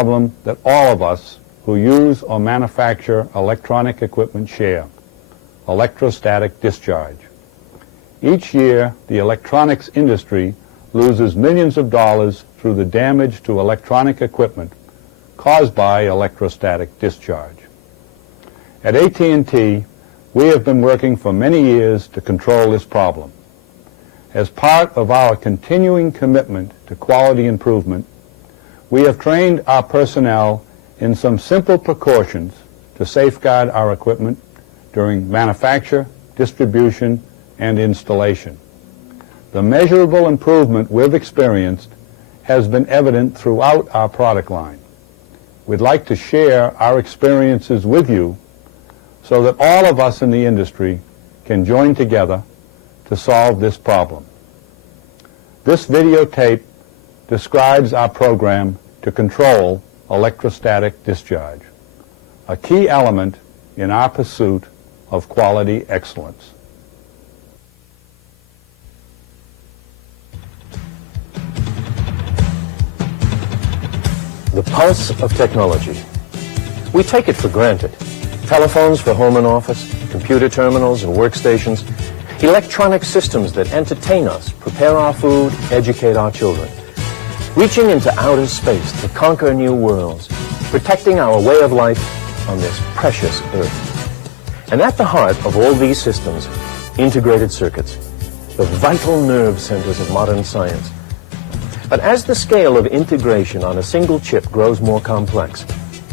problem that all of us who use or manufacture electronic equipment share: electrostatic discharge. Each year, the electronics industry loses millions of dollars through the damage to electronic equipment caused by electrostatic discharge. At AT&T, we have been working for many years to control this problem. As part of our continuing commitment to quality improvement, we have trained our personnel in some simple precautions to safeguard our equipment during manufacture, distribution, and installation. The measurable improvement we've experienced has been evident throughout our product line. We'd like to share our experiences with you so that all of us in the industry can join together to solve this problem. This videotape describes our program to control electrostatic discharge, a key element in our pursuit of quality excellence. The pulse of technology. We take it for granted. Telephones for home and office, computer terminals and workstations, electronic systems that entertain us, prepare our food, educate our children. Reaching into outer space to conquer new worlds, protecting our way of life on this precious earth. And at the heart of all these systems, integrated circuits, the vital nerve centers of modern science. But as the scale of integration on a single chip grows more complex,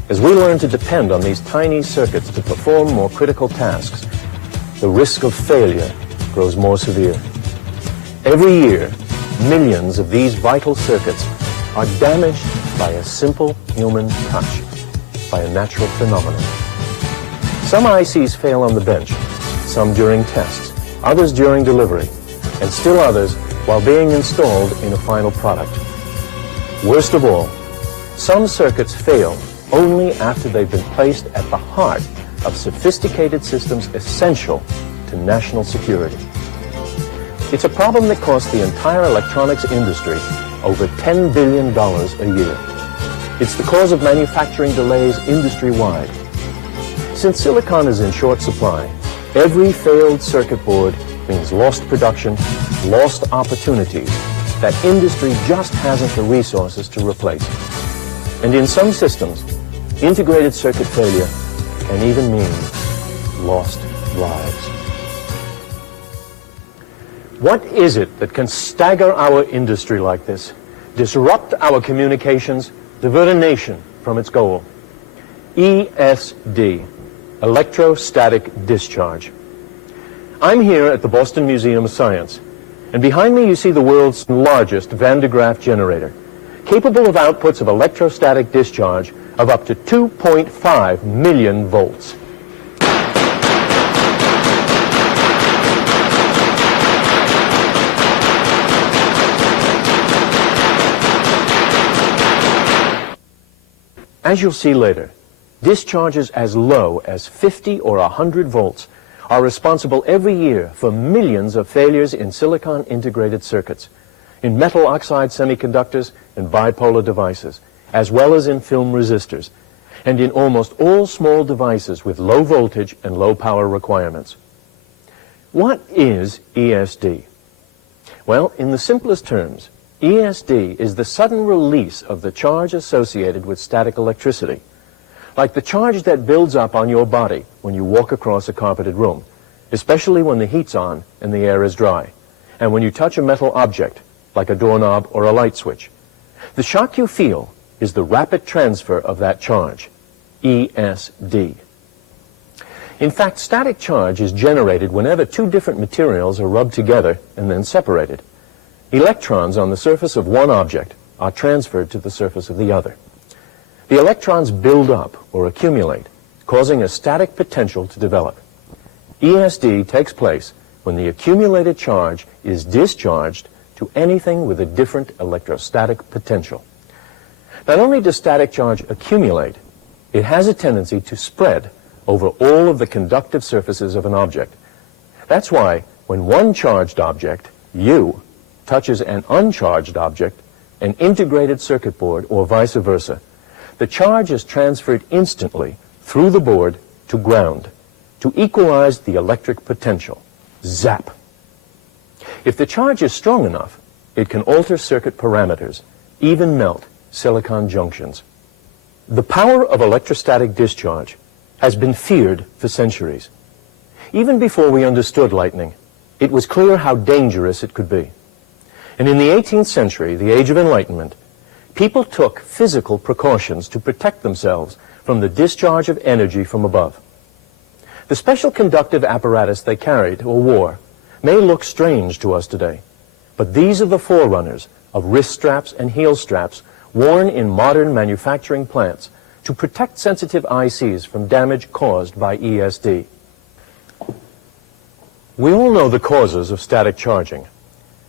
as we learn to depend on these tiny circuits to perform more critical tasks, the risk of failure grows more severe. Every year, millions of these vital circuits are damaged by a simple human touch, by a natural phenomenon. Some ICs fail on the bench, some during tests, others during delivery, and still others while being installed in a final product. Worst of all, some circuits fail only after they've been placed at the heart of sophisticated systems essential to national security. It's a problem that costs the entire electronics industry over $10 billion a year. It's the cause of manufacturing delays industry-wide. Since silicon is in short supply, every failed circuit board means lost production, lost opportunities that industry just hasn't the resources to replace. And in some systems, integrated circuit failure can even mean lost lives. What is it that can stagger our industry like this, disrupt our communications, divert a nation from its goal? ESD, electrostatic discharge. I'm here at the Boston Museum of Science, and behind me you see the world's largest Van de Graaff generator, capable of outputs of electrostatic discharge of up to 2.5 million volts. As you'll see later, discharges as low as 50 or 100 volts are responsible every year for millions of failures in silicon integrated circuits, in metal oxide semiconductors and bipolar devices, as well as in film resistors, and in almost all small devices with low voltage and low power requirements. What is ESD? Well, in the simplest terms, ESD is the sudden release of the charge associated with static electricity, like the charge that builds up on your body when you walk across a carpeted room, especially when the heat's on and the air is dry, and when you touch a metal object, like a doorknob or a light switch. The shock you feel is the rapid transfer of that charge, ESD. In fact, static charge is generated whenever two different materials are rubbed together and then separated. Electrons on the surface of one object are transferred to the surface of the other. The electrons build up or accumulate, causing a static potential to develop. ESD takes place when the accumulated charge is discharged to anything with a different electrostatic potential. Not only does static charge accumulate, it has a tendency to spread over all of the conductive surfaces of an object. That's why when one charged object, U, touches an uncharged object, an integrated circuit board, or vice versa, the charge is transferred instantly through the board to ground to equalize the electric potential. Zap! If the charge is strong enough, it can alter circuit parameters, even melt silicon junctions. The power of electrostatic discharge has been feared for centuries. Even before we understood lightning, it was clear how dangerous it could be. And in the 18th century, the Age of Enlightenment, people took physical precautions to protect themselves from the discharge of energy from above. The special conductive apparatus they carried or wore may look strange to us today, but these are the forerunners of wrist straps and heel straps worn in modern manufacturing plants to protect sensitive ICs from damage caused by ESD. We all know the causes of static charging.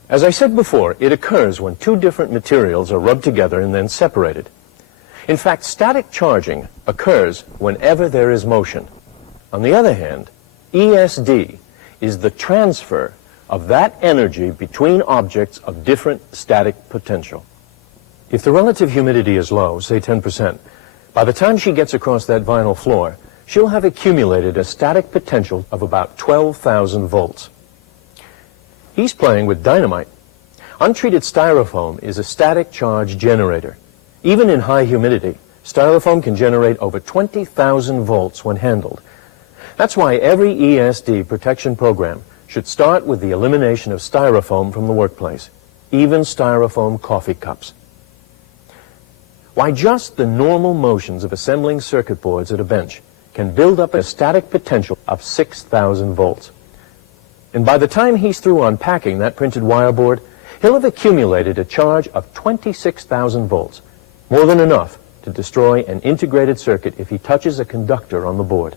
As I said before, it occurs when two different materials are rubbed together and then separated. In fact, static charging occurs whenever there is motion. On the other hand, ESD is the transfer of that energy between objects of different static potential. If the relative humidity is low, say 10%, by the time she gets across that vinyl floor, she'll have accumulated a static potential of about 12,000 volts. He's playing with dynamite. Untreated styrofoam is a static charge generator. Even in high humidity, styrofoam can generate over 20,000 volts when handled. That's why every ESD protection program should start with the elimination of styrofoam from the workplace, even styrofoam coffee cups. Why, just the normal motions of assembling circuit boards at a bench can build up a static potential of 6,000 volts. And by the time he's through unpacking that printed wire board, he'll have accumulated a charge of 26,000 volts, more than enough to destroy an integrated circuit if he touches a conductor on the board.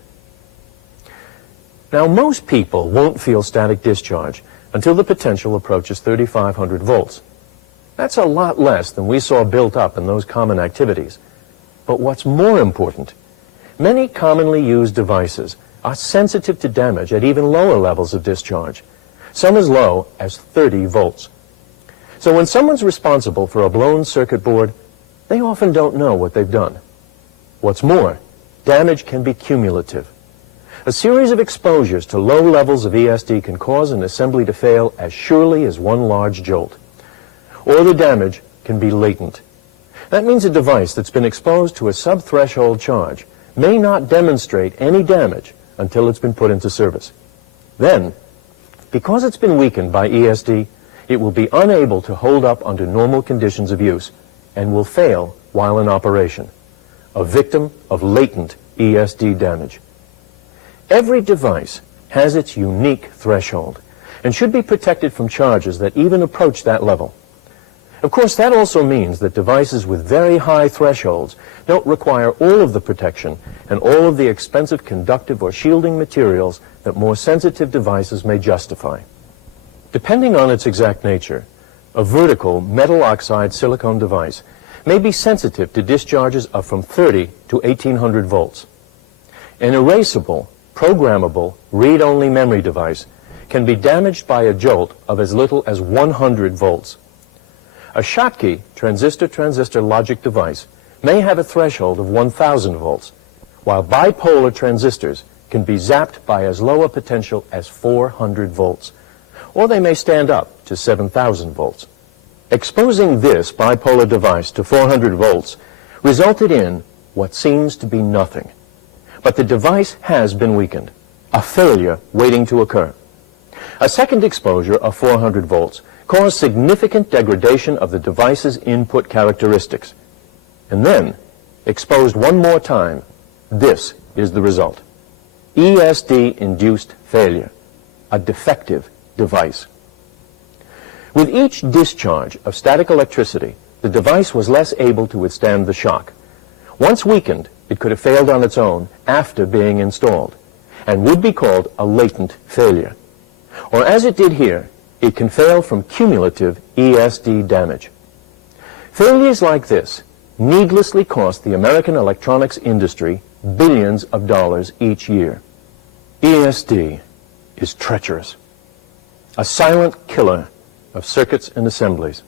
Now, most people won't feel static discharge until the potential approaches 3,500 volts. That's a lot less than we saw built up in those common activities. But what's more important, many commonly used devices are sensitive to damage at even lower levels of discharge, some as low as 30 volts. So when someone's responsible for a blown circuit board, they often don't know what they've done. What's more, damage can be cumulative. A series of exposures to low levels of ESD can cause an assembly to fail as surely as one large jolt. Or the damage can be latent. That means a device that's been exposed to a sub-threshold charge may not demonstrate any damage until it's been put into service. Then, because it's been weakened by ESD, it will be unable to hold up under normal conditions of use and will fail while in operation, a victim of latent ESD damage. Every device has its unique threshold and should be protected from charges that even approach that level. Of course, that also means that devices with very high thresholds don't require all of the protection and all of the expensive conductive or shielding materials that more sensitive devices may justify. Depending on its exact nature, a vertical metal oxide silicone device may be sensitive to discharges of from 30 to 1800 volts. An erasable, programmable, read-only memory device can be damaged by a jolt of as little as 100 volts. A Schottky transistor-transistor logic device may have a threshold of 1,000 volts, while bipolar transistors can be zapped by as low a potential as 400 volts, or they may stand up to 7,000 volts. Exposing this bipolar device to 400 volts resulted in what seems to be nothing. But the device has been weakened, a failure waiting to occur. A second exposure of 400 volts caused significant degradation of the device's input characteristics. And then, exposed one more time, this is the result. ESD-induced failure, a defective device. With each discharge of static electricity, the device was less able to withstand the shock. Once weakened, it could have failed on its own after being installed, and would be called a latent failure. Or as it did here, it can fail from cumulative ESD damage. Failures like this needlessly cost the American electronics industry billions of dollars each year. ESD is treacherous, a silent killer of circuits and assemblies.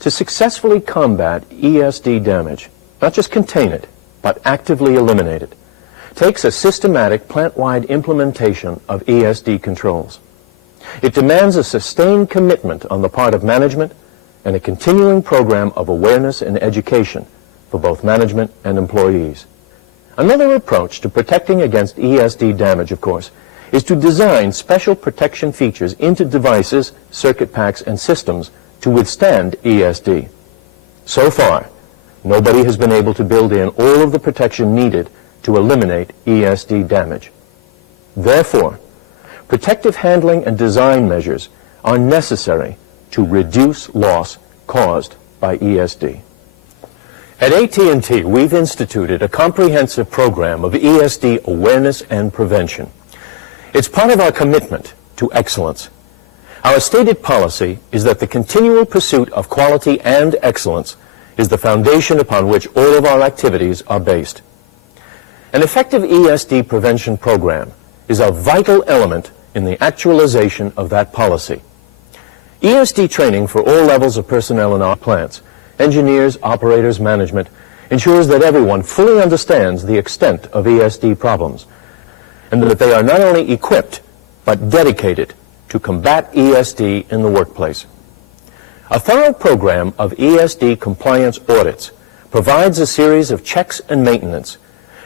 To successfully combat ESD damage, not just contain it, but actively eliminate it, takes a systematic plant-wide implementation of ESD controls. It demands a sustained commitment on the part of management and a continuing program of awareness and education for both management and employees. Another approach to protecting against ESD damage, of course, is to design special protection features into devices, circuit packs, and systems to withstand ESD. So far, nobody has been able to build in all of the protection needed to eliminate ESD damage. Therefore, protective handling and design measures are necessary to reduce loss caused by ESD. At AT&T, we've instituted a comprehensive program of ESD awareness and prevention. It's part of our commitment to excellence. Our stated policy is that the continual pursuit of quality and excellence is the foundation upon which all of our activities are based. An effective ESD prevention program is a vital element in the actualization of that policy. ESD training for all levels of personnel in our plants, engineers, operators, management, ensures that everyone fully understands the extent of ESD problems and that they are not only equipped but dedicated to combat ESD in the workplace. A thorough program of ESD compliance audits provides a series of checks and maintenance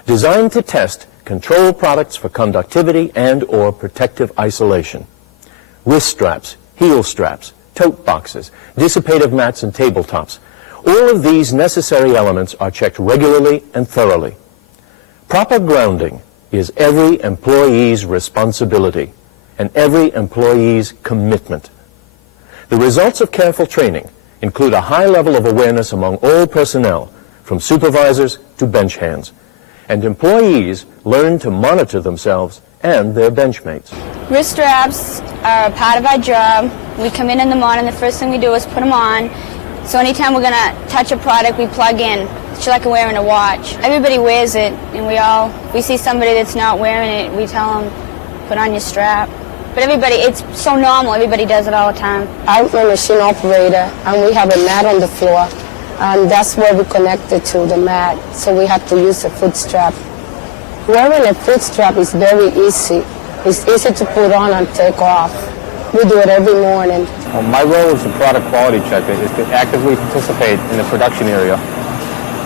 designed to test control products for conductivity and/or protective isolation. Wrist straps, heel straps, tote boxes, dissipative mats, and tabletops. All of these necessary elements are checked regularly and thoroughly. Proper grounding is every employee's responsibility and every employee's commitment. The results of careful training include a high level of awareness among all personnel, from supervisors to bench hands, and employees learn to monitor themselves and their benchmates. Wrist straps are a part of our job. We come in the morning, the first thing we do is put them on. So anytime we're going to touch a product, we plug in. It's like wearing a watch. Everybody wears it, and if we see somebody that's not wearing it, we tell them, put on your strap. But everybody, it's so normal, everybody does it all the time. I'm a machine operator, and we have a mat on the floor, and that's where we connect it to, the mat, so we have to use a foot strap. Wearing a foot strap is very easy. It's easy to put on and take off. We do it every morning. Well, my role as a product quality checker is to actively participate in the production area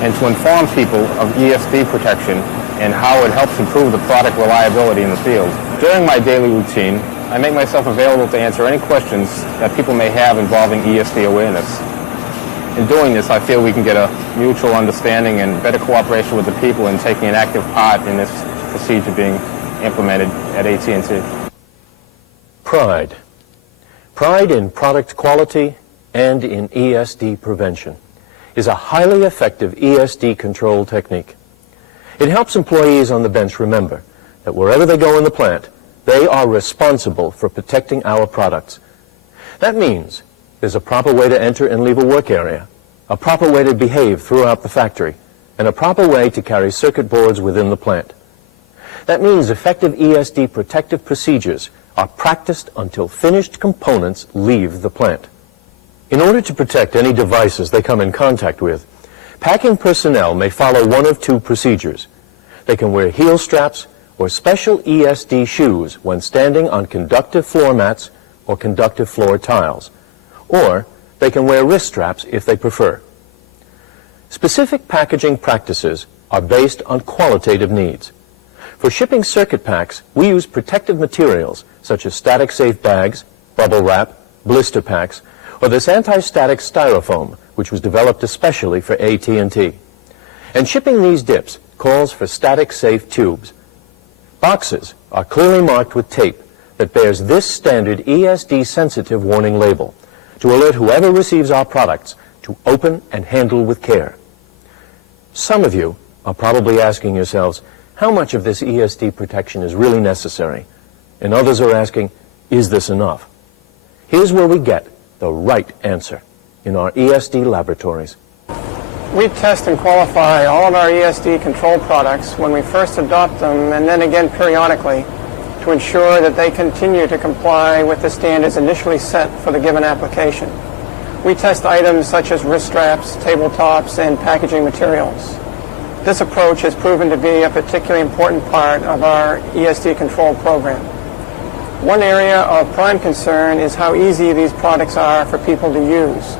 and to inform people of ESD protection and how it helps improve the product reliability in the field. During my daily routine, I make myself available to answer any questions that people may have involving ESD awareness. In doing this, I feel we can get a mutual understanding and better cooperation with the people in taking an active part in this procedure being implemented at AT&T. Pride. Pride in product quality and in ESD prevention is a highly effective ESD control technique. It helps employees on the bench remember that wherever they go in the plant, they are responsible for protecting our products. That means there's a proper way to enter and leave a work area, a proper way to behave throughout the factory, and a proper way to carry circuit boards within the plant. That means effective ESD protective procedures are practiced until finished components leave the plant. In order to protect any devices they come in contact with, packing personnel may follow one of two procedures. They can wear heel straps or special ESD shoes when standing on conductive floor mats or conductive floor tiles, or they can wear wrist straps if they prefer. Specific packaging practices are based on qualitative needs. For shipping circuit packs, we use protective materials such as static-safe bags, bubble wrap, blister packs, or this anti-static styrofoam, which was developed especially for AT&T. And shipping these dips calls for static-safe tubes. Boxes are clearly marked with tape that bears this standard ESD-sensitive warning label to alert whoever receives our products to open and handle with care. Some of you are probably asking yourselves, how much of this ESD protection is really necessary? And others are asking, is this enough? Here's where we get the right answer in our ESD laboratories. We test and qualify all of our ESD control products when we first adopt them and then again periodically to ensure that they continue to comply with the standards initially set for the given application. We test items such as wrist straps, tabletops, and packaging materials. This approach has proven to be a particularly important part of our ESD control program. One area of prime concern is how easy these products are for people to use.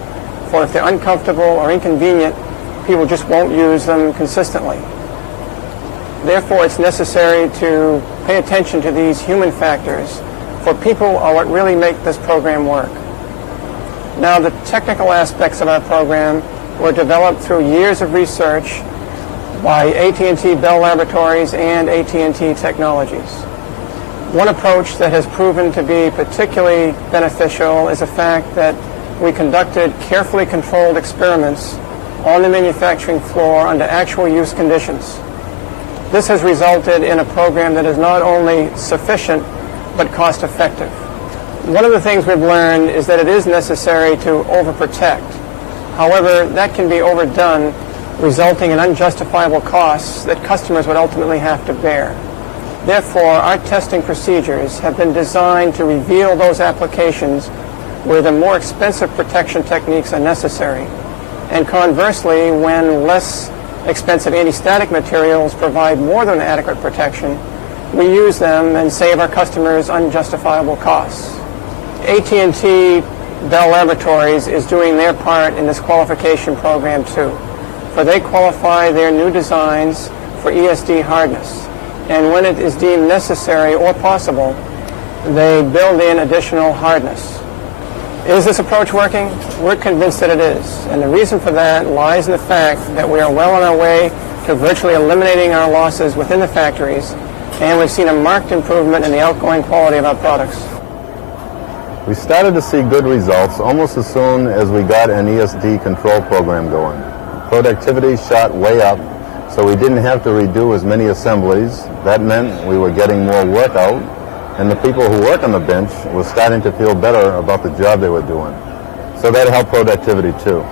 For if they're uncomfortable or inconvenient, people just won't use them consistently. Therefore, it's necessary to pay attention to these human factors, for people are what really make this program work. Now, the technical aspects of our program were developed through years of research by AT&T Bell Laboratories and AT&T Technologies. One approach that has proven to be particularly beneficial is the fact that we conducted carefully controlled experiments on the manufacturing floor under actual use conditions. This has resulted in a program that is not only sufficient but cost effective. One of the things we've learned is that it is necessary to overprotect. However, that can be overdone, resulting in unjustifiable costs that customers would ultimately have to bear. Therefore, our testing procedures have been designed to reveal those applications where the more expensive protection techniques are necessary. And conversely, when less expensive anti-static materials provide more than adequate protection, we use them and save our customers unjustifiable costs. AT&T Bell Laboratories is doing their part in this qualification program too, for they qualify their new designs for ESD hardness. And when it is deemed necessary or possible, they build in additional hardness. Is this approach working? We're convinced that it is. And the reason for that lies in the fact that we are well on our way to virtually eliminating our losses within the factories, and we've seen a marked improvement in the outgoing quality of our products. We started to see good results almost as soon as we got an ESD control program going. Productivity shot way up, so we didn't have to redo as many assemblies. That meant we were getting more work out, and the people who work on the bench were starting to feel better about the job they were doing. So that helped productivity too.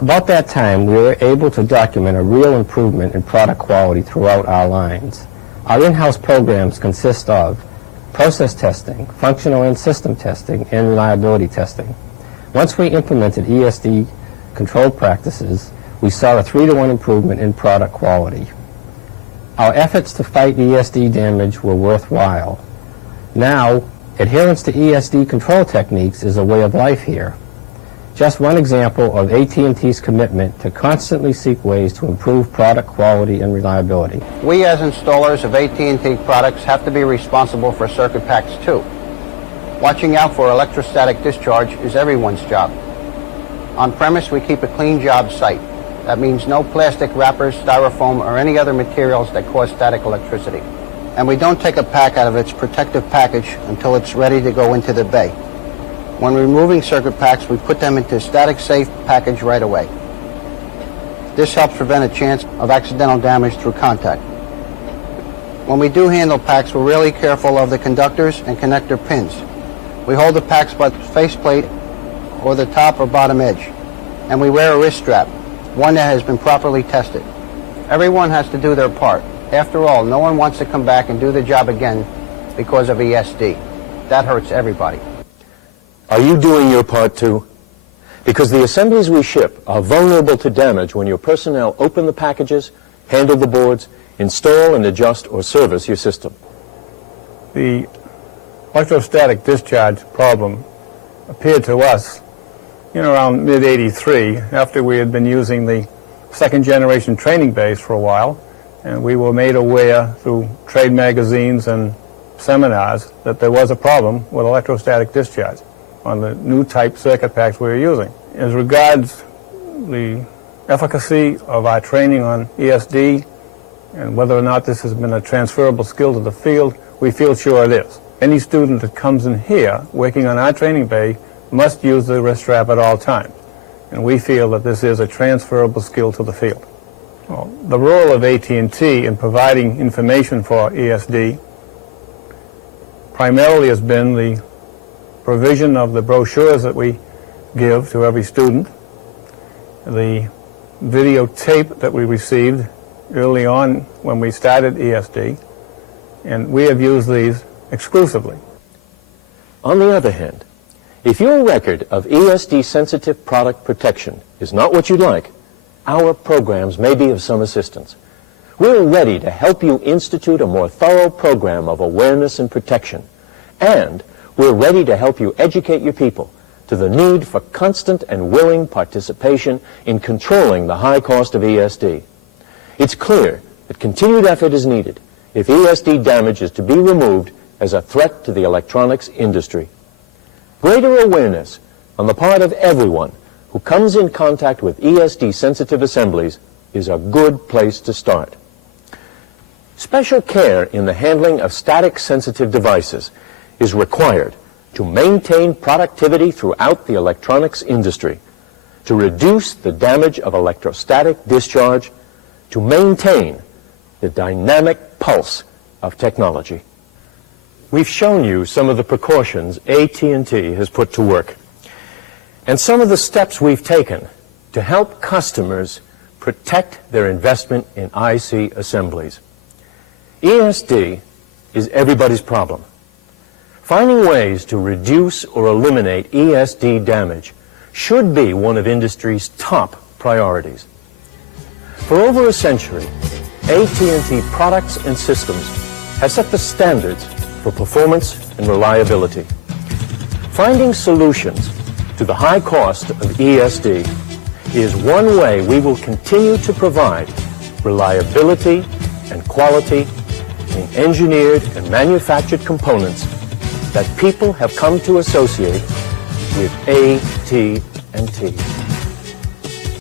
About that time, we were able to document a real improvement in product quality throughout our lines. Our in-house programs consist of process testing, functional and system testing, and reliability testing. Once we implemented ESD control practices, we saw a 3-to-1 improvement in product quality. Our efforts to fight ESD damage were worthwhile. Now, adherence to ESD control techniques is a way of life here. Just one example of AT&T's commitment to constantly seek ways to improve product quality and reliability. We as installers of AT&T products have to be responsible for circuit packs too. Watching out for electrostatic discharge is everyone's job. On premise, we keep a clean job site. That means no plastic wrappers, styrofoam, or any other materials that cause static electricity. And we don't take a pack out of its protective package until it's ready to go into the bay. When removing circuit packs, we put them into a static-safe package right away. This helps prevent a chance of accidental damage through contact. When we do handle packs, we're really careful of the conductors and connector pins. We hold the packs by the faceplate or the top or bottom edge. And we wear a wrist strap, one that has been properly tested. Everyone has to do their part. After all, no one wants to come back and do the job again because of ESD. That hurts everybody. Are you doing your part too? Because the assemblies we ship are vulnerable to damage when your personnel open the packages, handle the boards, install and adjust or service your system. The electrostatic discharge problem appeared to us around mid-'83, after we had been using the second-generation training base for a while, and we were made aware through trade magazines and seminars that there was a problem with electrostatic discharge on the new type circuit packs we were using. As regards the efficacy of our training on ESD and whether or not this has been a transferable skill to the field, we feel sure it is. Any student that comes in here working on our training bay must use the wrist strap at all times, and we feel that this is a transferable skill to the field. Well, the role of AT&T in providing information for ESD primarily has been the provision of the brochures that we give to every student, the videotape that we received early on when we started ESD, and we have used these exclusively. On the other hand, if your record of ESD-sensitive product protection is not what you'd like, our programs may be of some assistance. We're ready to help you institute a more thorough program of awareness and protection. And we're ready to help you educate your people to the need for constant and willing participation in controlling the high cost of ESD. It's clear that continued effort is needed if ESD damage is to be removed as a threat to the electronics industry. Greater awareness on the part of everyone who comes in contact with ESD-sensitive assemblies is a good place to start. Special care in the handling of static-sensitive devices is required to maintain productivity throughout the electronics industry, to reduce the damage of electrostatic discharge, to maintain the dynamic pulse of technology. We've shown you some of the precautions AT&T has put to work, and some of the steps we've taken to help customers protect their investment in IC assemblies. ESD is everybody's problem. Finding ways to reduce or eliminate ESD damage should be one of industry's top priorities. For over a century, AT&T products and systems have set the standards for performance and reliability. Finding solutions to the high cost of ESD is one way we will continue to provide reliability and quality in engineered and manufactured components that people have come to associate with AT&T.